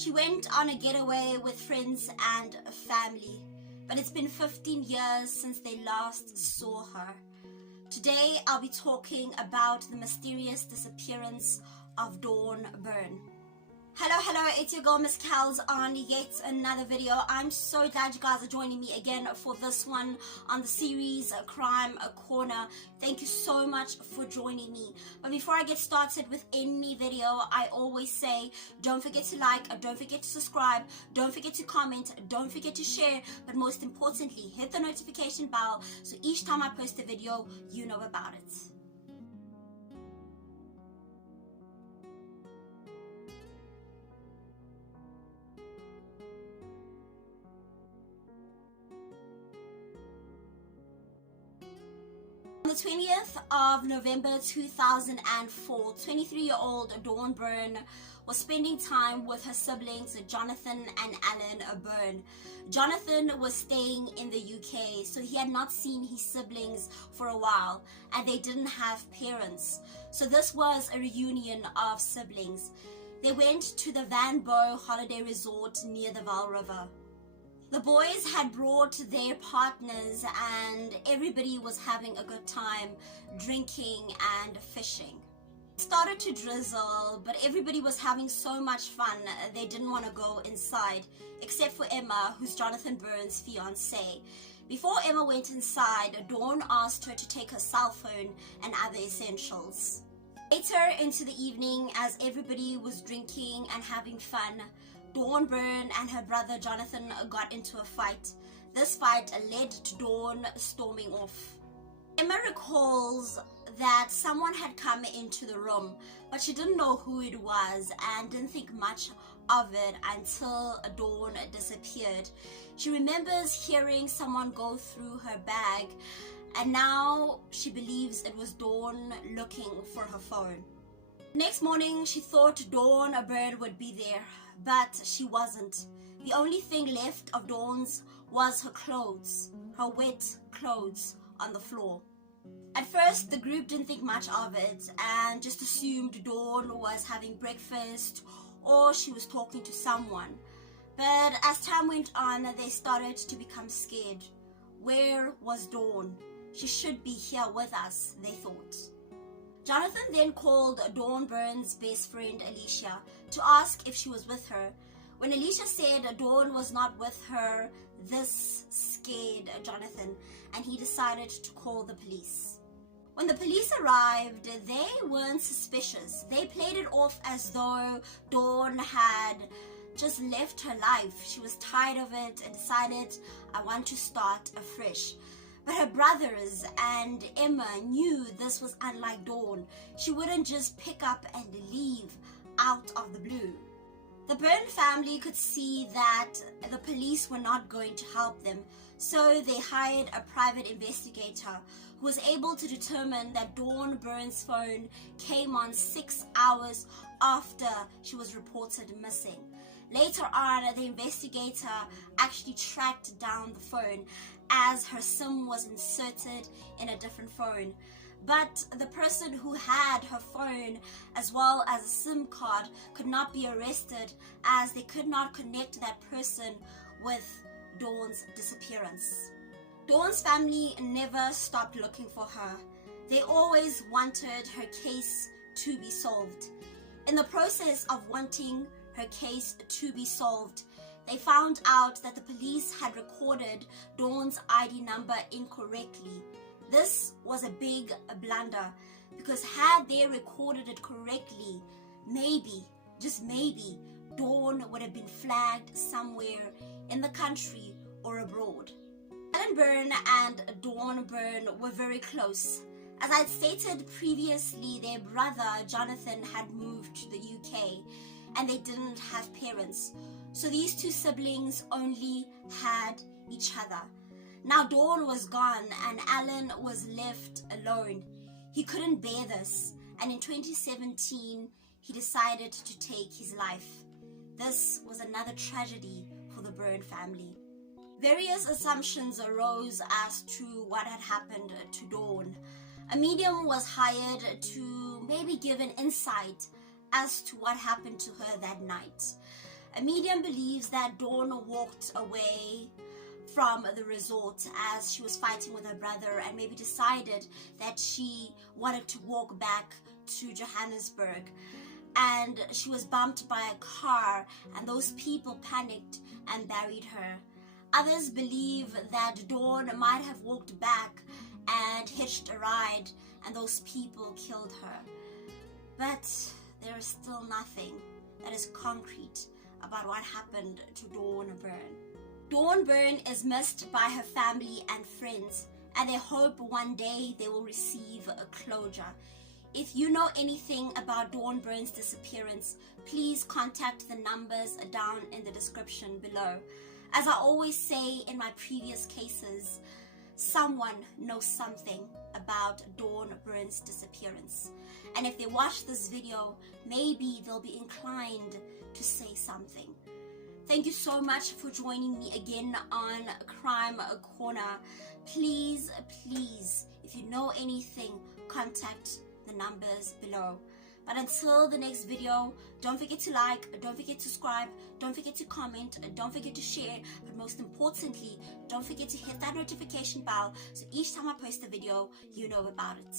She went on a getaway with friends and family, but it's been 15 years since they last saw her. Today, I'll be talking about the mysterious disappearance of Dawn Byrne. Hello, it's your girl Miss Kels on yet another video. I'm so glad you guys are joining me again for this one on the series Crime Corner. Thank you so much for joining me. But before I get started with any video, I always say don't forget to like, don't forget to subscribe, don't forget to comment, don't forget to share, but most importantly, hit the notification bell so each time I post a video, you know about it. On the 20th of November 2004, 23-year-old Dawn Byrne was spending time with her siblings Jonathan and Alan Byrne. Jonathan was staying in the UK, so he had not seen his siblings for a while, and they didn't have parents. So this was a reunion of siblings. They went to the Van Bow holiday resort near the Vaal River. The boys had brought their partners and everybody was having a good time drinking and fishing. It started to drizzle, but everybody was having so much fun they didn't want to go inside, except for Emma, who's Jonathan Byrne's fiancée. Before Emma went inside, Dawn asked her to take her cell phone and other essentials. Later into the evening, as everybody was drinking and having fun, Dawn Byrne and her brother Jonathan got into a fight. This fight led to Dawn storming off. Emma recalls that someone had come into the room, but she didn't know who it was and didn't think much of it until Dawn disappeared. She remembers hearing someone go through her bag, and now she believes it was Dawn looking for her phone. Next morning, she thought Dawn Byrne would be there, but she wasn't. The only thing left of Dawn's was her clothes, her wet clothes on the floor. At first, the group didn't think much of it and just assumed Dawn was having breakfast or she was talking to someone. But as time went on, they started to become scared. Where was Dawn? She should be here with us, they thought. Jonathan then called Dawn Byrne's best friend Alicia to ask if she was with her. When Alicia said Dawn was not with her, this scared Jonathan and he decided to call the police. When the police arrived, they weren't suspicious. They played it off as though Dawn had just left her life. She was tired of it and decided, I want to start afresh. But her brothers and Emma knew this was unlike Dawn. She wouldn't just pick up and leave out of the blue. The Byrne family could see that the police were not going to help them, so they hired a private investigator who was able to determine that Dawn Byrne's phone came on 6 hours after she was reported missing. Later on, the investigator actually tracked down the phone as her SIM was inserted in a different phone. But the person who had her phone as well as a SIM card could not be arrested as they could not connect that person with Dawn's disappearance. Dawn's family never stopped looking for her. They always wanted her case to be solved. In the process of wanting her case to be solved, they found out that the police had recorded Dawn's ID number incorrectly. This was a big blunder because had they recorded it correctly, maybe, just maybe, Dawn would have been flagged somewhere in the country or abroad. Alan Byrne and Dawn Byrne were very close. As I had stated previously, their brother Jonathan had moved to the UK and they didn't have parents. So these two siblings only had each other. Now Dawn was gone and Alan was left alone. He couldn't bear this, and in 2017 he decided to take his life. This was another tragedy for the Byrne family. Various assumptions arose as to what had happened to Dawn. A medium was hired to maybe give an insight as to what happened to her that night. A medium believes that Dawn walked away from the resort as she was fighting with her brother and maybe decided that she wanted to walk back to Johannesburg, and she was bumped by a car and those people panicked and buried her. Others believe that Dawn might have walked back and hitched a ride and those people killed her. But there is still nothing that is concrete about what happened to Dawn Byrne. Dawn Byrne is missed by her family and friends, and they hope one day they will receive a closure. If you know anything about Dawn Byrne's disappearance, please contact the numbers down in the description below. As I always say in my previous cases, someone knows something about Dawn Byrne's disappearance. And if they watch this video, maybe they'll be inclined to say something. Thank you so much for joining me again on Crime Corner. Please, if you know anything, contact the numbers below. But until the next video, don't forget to like, don't forget to subscribe, don't forget to comment, don't forget to share, but most importantly, don't forget to hit that notification bell so each time I post a video, you know about it.